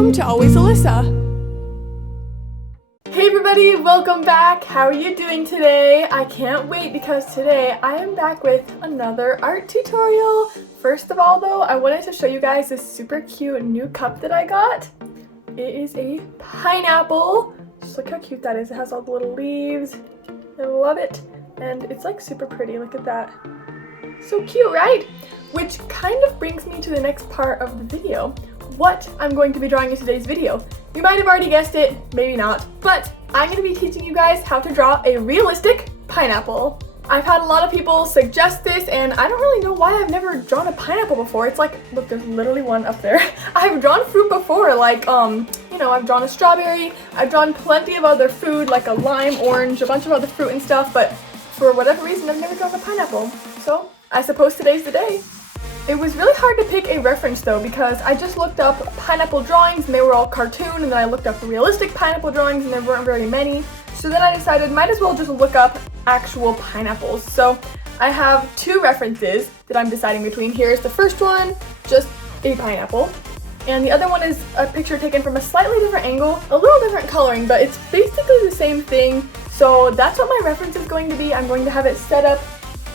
welcome to Always Alyssa. Hey everybody, welcome back. How are you doing today? I can't wait because today I am back with another art tutorial. First of all though, I wanted to show you guys this super cute new cup that I got. It is a pineapple. Just look how cute that is. It has all the little leaves. I love it. And it's like super pretty. Look at that. So cute, right? Which kind of brings me to the next part of the video. What I'm going to be drawing in today's video. You might have already guessed it, maybe not, but I'm going to be teaching you guys how to draw a realistic pineapple. I've had a lot of people suggest this and I don't really know why I've never drawn a pineapple before. It's like, look, there's literally one up there. I've drawn fruit before, like, you know, I've drawn a strawberry, I've drawn plenty of other food, like a lime, orange, a bunch of other fruit and stuff, but for whatever reason, I've never drawn a pineapple. So, I suppose today's the day. It was really hard to pick a reference though because I just looked up pineapple drawings and they were all cartoon, and then I looked up realistic pineapple drawings and there weren't very many. So then I decided might as well just look up actual pineapples. So I have two references that I'm deciding between. Here's the first one, just a pineapple. And the other one is a picture taken from a slightly different angle, a little different coloring, but it's basically the same thing. So that's what my reference is going to be. I'm going to have it set up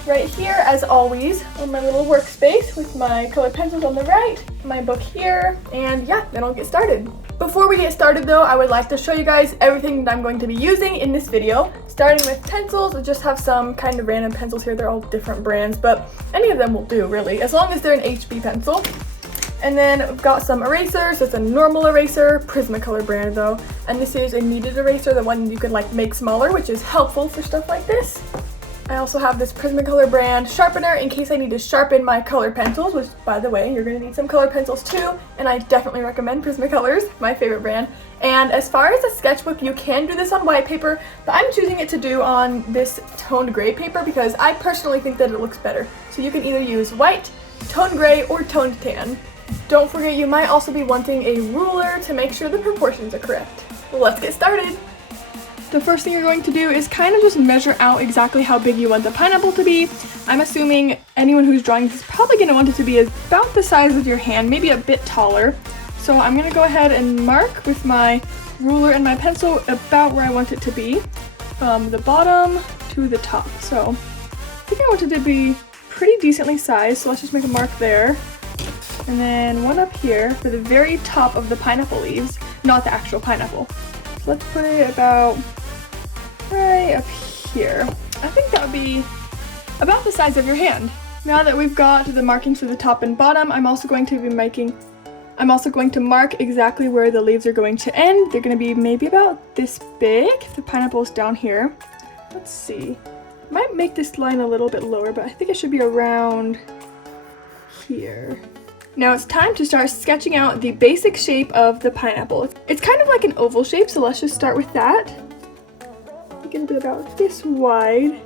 right here as always on my little workspace with my colored pencils on the right, my book here, and yeah, then I'll get started. Before we get started though, I would like to show you guys everything that I'm going to be using in this video. Starting with pencils, I just have some kind of random pencils here. They're all different brands, but any of them will do really, as long as they're an HB pencil. And then I've got some erasers. It's a normal eraser, Prismacolor brand though, and this is a kneaded eraser, the one you can like make smaller, which is helpful for stuff like this. I also have this Prismacolor brand sharpener in case I need to sharpen my colored pencils, which by the way, you're going to need some colored pencils too, and I definitely recommend Prismacolors, my favorite brand. And as far as a sketchbook, you can do this on white paper, but I'm choosing it to do on this toned gray paper because I personally think that it looks better. So you can either use white, toned gray, or toned tan. Don't forget you might also be wanting a ruler to make sure the proportions are correct. Let's get started! The first thing you're going to do is kind of just measure out exactly how big you want the pineapple to be. I'm assuming anyone who's drawing this is probably going to want it to be about the size of your hand, maybe a bit taller. So I'm going to go ahead and mark with my ruler and my pencil about where I want it to be, from the bottom to the top. So I think I want it to be pretty decently sized, so let's just make a mark there. And then one up here for the very top of the pineapple leaves, not the actual pineapple. So let's put it about right up here. I think that would be about the size of your hand. Now that we've got the markings for the top and bottom, I'm also going to mark exactly where the leaves are going to end. They're going to be maybe about this big. The pineapple's down here. Let's see. I might make this line a little bit lower, but I think it should be around here. Now it's time to start sketching out the basic shape of the pineapple. It's kind of like an oval shape, so let's just start with that. It's gonna be about this wide,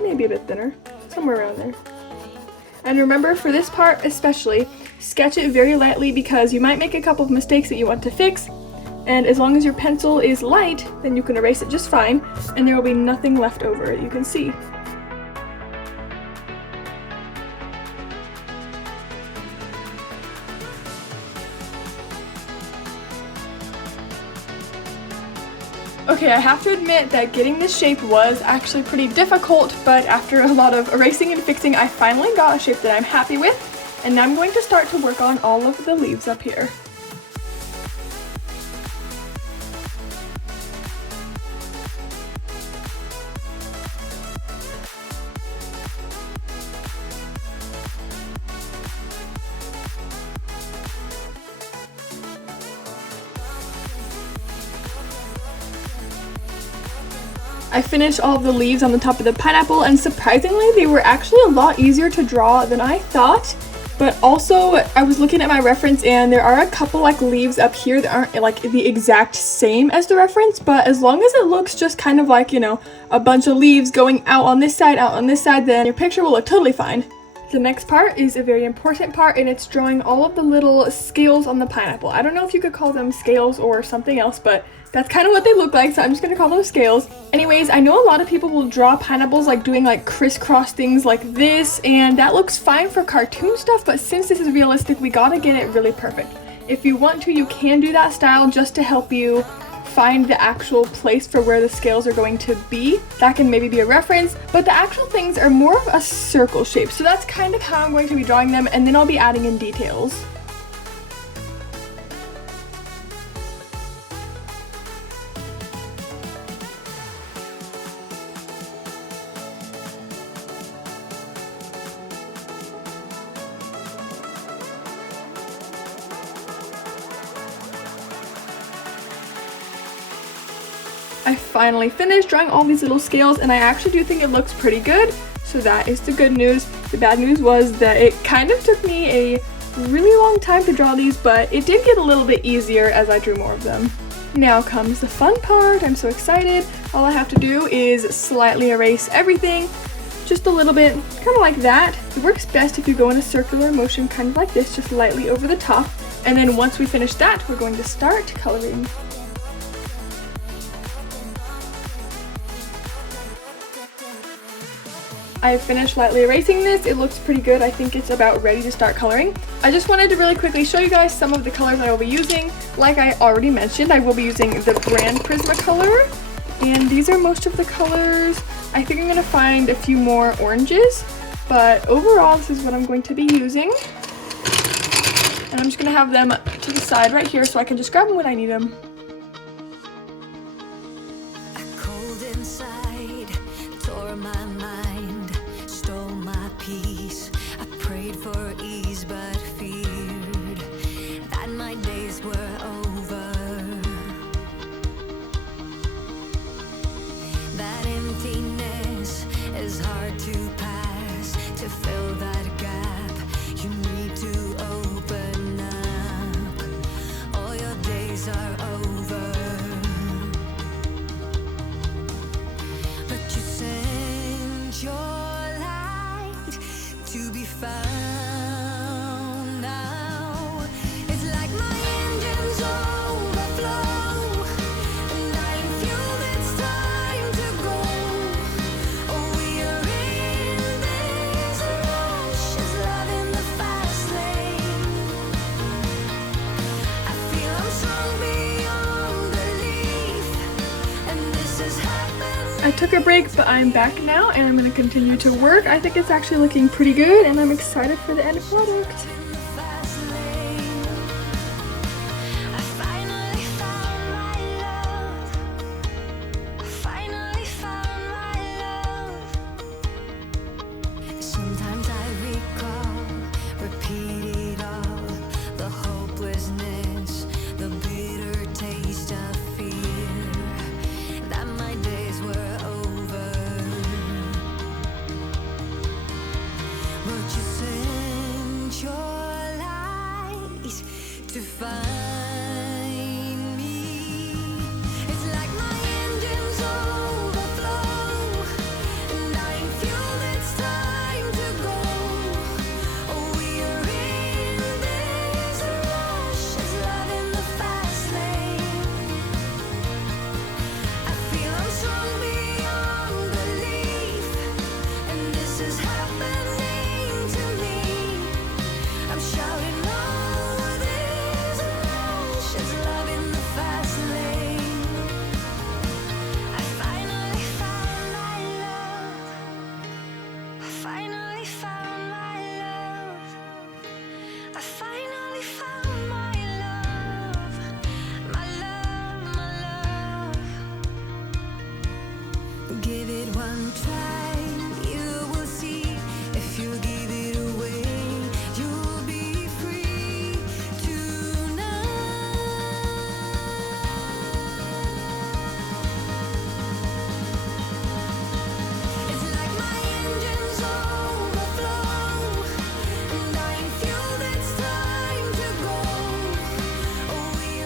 maybe a bit thinner, somewhere around there. And remember, for this part especially, sketch it very lightly because you might make a couple of mistakes that you want to fix, and as long as your pencil is light, then you can erase it just fine, and there will be nothing left over, you can see. Okay, I have to admit that getting this shape was actually pretty difficult, but after a lot of erasing and fixing, I finally got a shape that I'm happy with, and now I'm going to start to work on all of the leaves up here. I finished all of the leaves on the top of the pineapple, and surprisingly they were actually a lot easier to draw than I thought. But also I was looking at my reference and there are a couple like leaves up here that aren't like the exact same as the reference, but as long as it looks just kind of like, you know, a bunch of leaves going out on this side, then your picture will look totally fine. The next part is a very important part, and it's drawing all of the little scales on the pineapple. I don't know if you could call them scales or something else, but that's kind of what they look like, so I'm just gonna call them scales. Anyways, I know a lot of people will draw pineapples like doing like crisscross things like this, and that looks fine for cartoon stuff, but since this is realistic, we gotta get it really perfect. If you want to, you can do that style just to help you find the actual place for where the scales are going to be. That can maybe be a reference, but the actual things are more of a circle shape. So that's kind of how I'm going to be drawing them, and then I'll be adding in details. I finally finished drawing all these little scales, and I actually do think it looks pretty good, so that is the good news. The bad news was that it kind of took me a really long time to draw these, but it did get a little bit easier as I drew more of them. Now comes the fun part. I'm so excited. All I have to do is slightly erase everything, just a little bit, kind of like that. It works best if you go in a circular motion, kind of like this, just lightly over the top. And then once we finish that, we're going to start coloring. I finished lightly erasing this. It looks pretty good. I think it's about ready to start coloring. I just wanted to really quickly show you guys some of the colors I will be using. Like I already mentioned, I will be using the brand Prismacolor, and these are most of the colors. I think I'm going to find a few more oranges, but overall this is what I'm going to be using. And I'm just going to have them to the side right here so I can just grab them when I need them. I took a break, but I'm back now and I'm going to continue to work. I think it's actually looking pretty good and I'm excited for the end product. Give it one try, you will see. If you give it away, you'll be free tonight. It's like my engines overflow, and I'm fueled, it's time to go.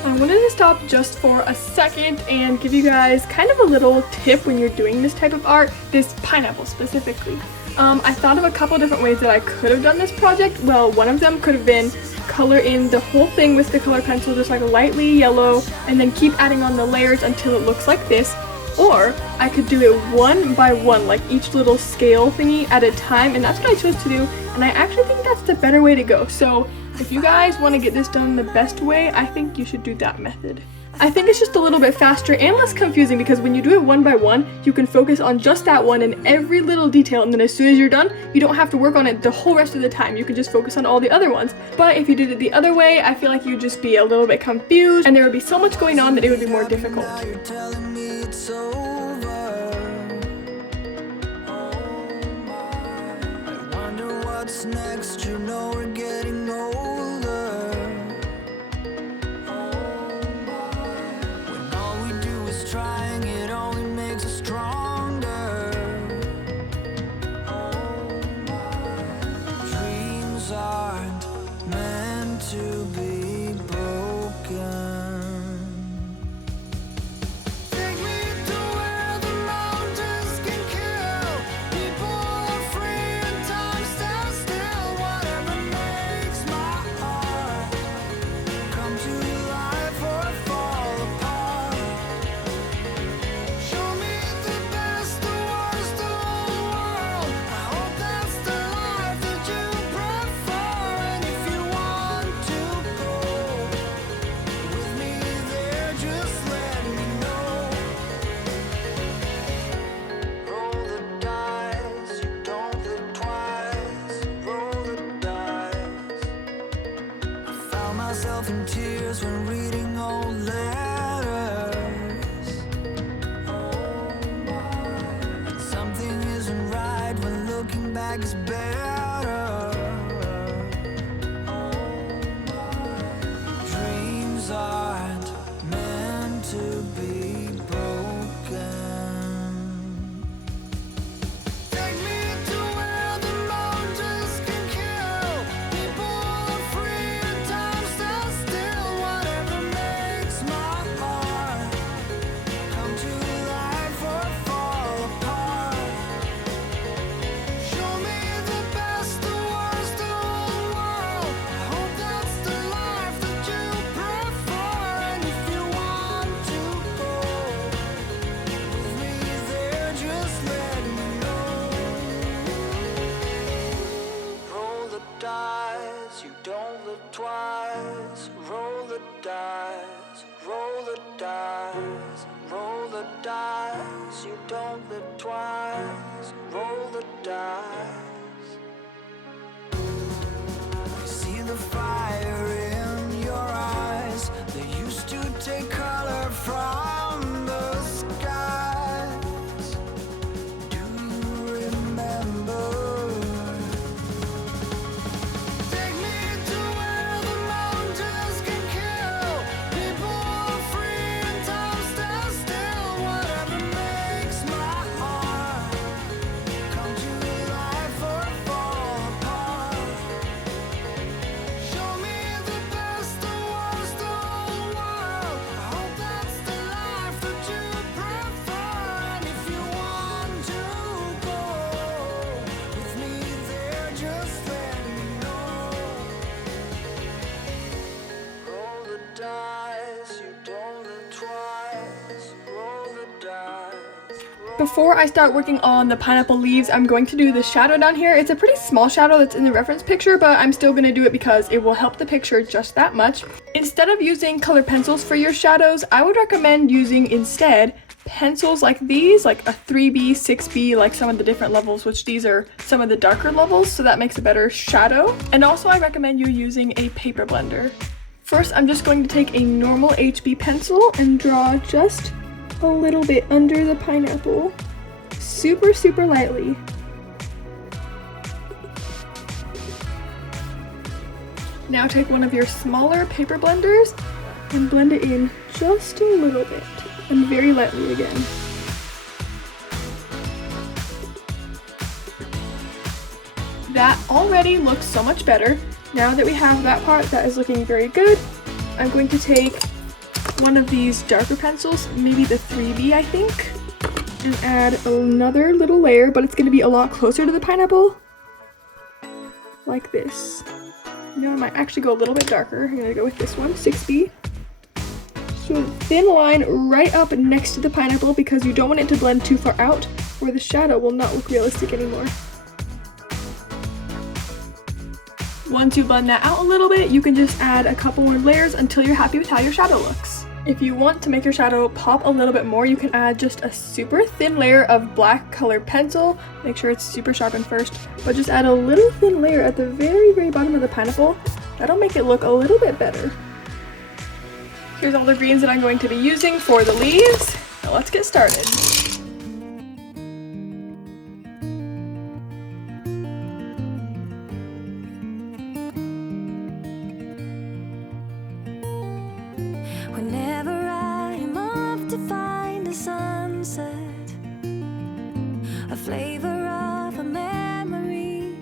I wanted to stop just for a second and give you guys kind of a little tip when you're doing this type of art, this pineapple specifically. I thought of a couple different ways that I could have done this project. Well, one of them could have been color in the whole thing with the color pencil, just like lightly yellow, and then keep adding on the layers until it looks like this. Or I could do it one by one, like each little scale thingy at a time, and that's what I chose to do, and I actually think that's the better way to go. So If you guys want to get this done the best way, I think you should do that method. I think it's just a little bit faster and less confusing because when you do it one by one, you can focus on just that one and every little detail, and then as soon as you're done, you don't have to work on it the whole rest of the time. You can just focus on all the other ones. But if you did it the other way, I feel like you'd just be a little bit confused and there would be so much going on that it would be more difficult. You're telling me it's over. I wonder what's next. You know we're getting older. When all we do is trying, it only makes us stronger. Dreams aren't meant to be broken. Take me to where the mountains can kill. People are free and time stands still. Whatever makes my heart come to life or fall apart. Show me the best, the worst of the world. I hope that's the life that you prefer. And if you want to go with me there, just let me know. Roll the dice, you don't live twice. Roll the dice. I found myself in tears when reading old letters. And something isn't right when looking back is better. Dreams aren't meant to be broken. Take me to where the mountains can kill. People are free and time stands still. Whatever makes my heart come to life or fall apart. Show me the best, the worst of the world. I hope that's the life that you prefer. And if you want to go with me there, just let me know. Roll the dice, you don't live twice. Roll the dice, roll the dice, roll the dice, you don't live twice. Roll the dice. I see the fire in your eyes. They used to take color from the skies. Do you remember? Take me to where the mountains can kill. People are free and time stands still. Whatever makes my heart come to life or fall apart. Show me the best, the worst of the world. I hope that's the life that you prefer. And if you want to go with me there, just let me know. Roll the dice, you don't live twice. Roll the dice. Before I start working on the pineapple leaves, I'm going to do the shadow down here. It's a pretty small shadow that's in the reference picture, but I'm still going to do it because it will help the picture just that much. Instead of using colored pencils for your shadows, I would recommend using instead pencils like these, like a 3B, 6B, like some of the different levels, which these are some of the darker levels, so that makes a better shadow. And also I recommend you using a paper blender. First, I'm just going to take a normal HB pencil and draw just a little bit under the pineapple. Super, super lightly. Now take one of your smaller paper blenders and blend it in just a little bit, and very lightly again. That already looks so much better. Now that we have that part that is looking very good, I'm going to take one of these darker pencils, maybe the 3B I think, and add another little layer, but it's going to be a lot closer to the pineapple, like this. You know, I might actually go a little bit darker. I'm going to go with this one, 6B. So thin line right up next to the pineapple because you don't want it to blend too far out or the shadow will not look realistic anymore. Once you blend that out a little bit, you can just add a couple more layers until you're happy with how your shadow looks. If you want to make your shadow pop a little bit more, you can add just a super thin layer of black colored pencil. Make sure it's super sharpened first, but just add a little thin layer at the very, very bottom of the pineapple. That'll make it look a little bit better. Here's all the greens that I'm going to be using for the leaves. Now let's get started. Whenever I'm off to find a sunset, a flavor of a memory,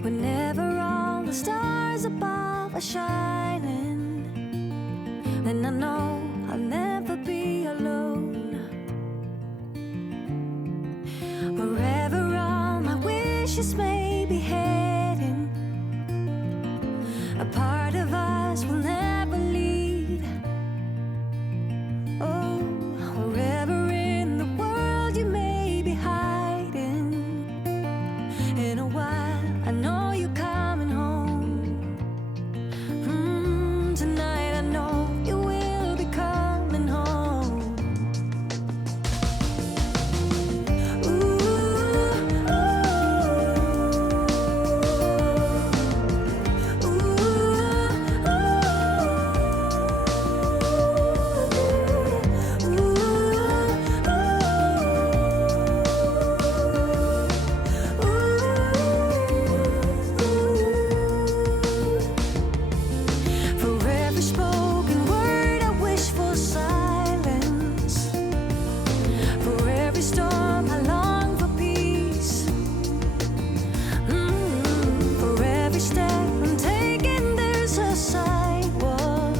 whenever all the stars above are shining, then I know I'll never be alone. Wherever all my wishes may be heading, a part of us will never leave. Oh, wherever in the world you may be hiding, in a while I know you're coming home. Tonight I know you will be coming home. Ooh, for every spoken word I wish for silence, for every storm I long for peace, for every step I'm taking there's a sidewalk,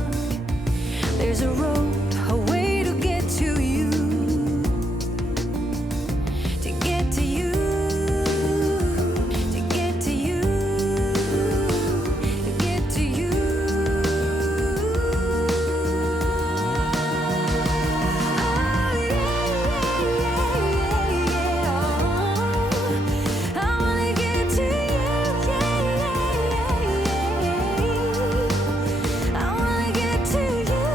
there's a road, a way to get to you, to get to you, to get to you, to get to you. Oh, yeah. I wanna get to you, I wanna get to you,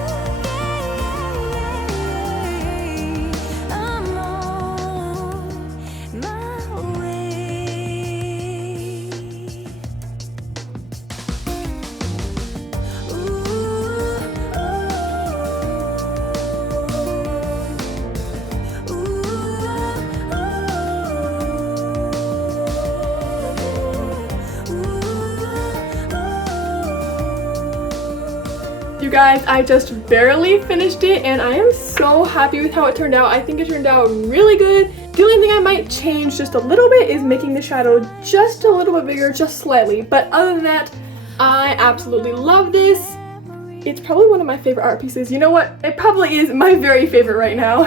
I'm on my way. You guys, I just barely finished it and I am so happy with how it turned out. I think it turned out really good. The only thing I might change just a little bit is making the shadow just a little bit bigger, just slightly. But other than that, I absolutely love this. It's probably one of my favorite art pieces. You know what? It probably is my very favorite right now.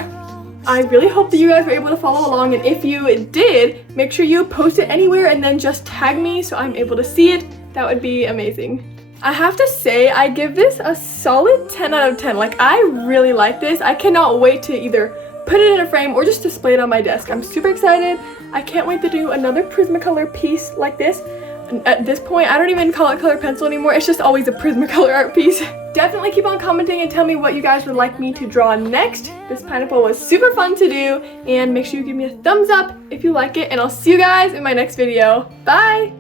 I really hope that you guys were able to follow along, and if you did, make sure you post it anywhere and then just tag me so I'm able to see it. That would be amazing. I have to say, I give this a solid 10 out of 10. Like, I really like this. I cannot wait to either put it in a frame or just display it on my desk. I'm super excited. I can't wait to do another Prismacolor piece like this. And at this point, I don't even call it color pencil anymore. It's just always a Prismacolor art piece. Definitely keep on commenting and tell me what you guys would like me to draw next. This pineapple was super fun to do, and make sure you give me a thumbs up if you like it, and I'll see you guys in my next video. Bye!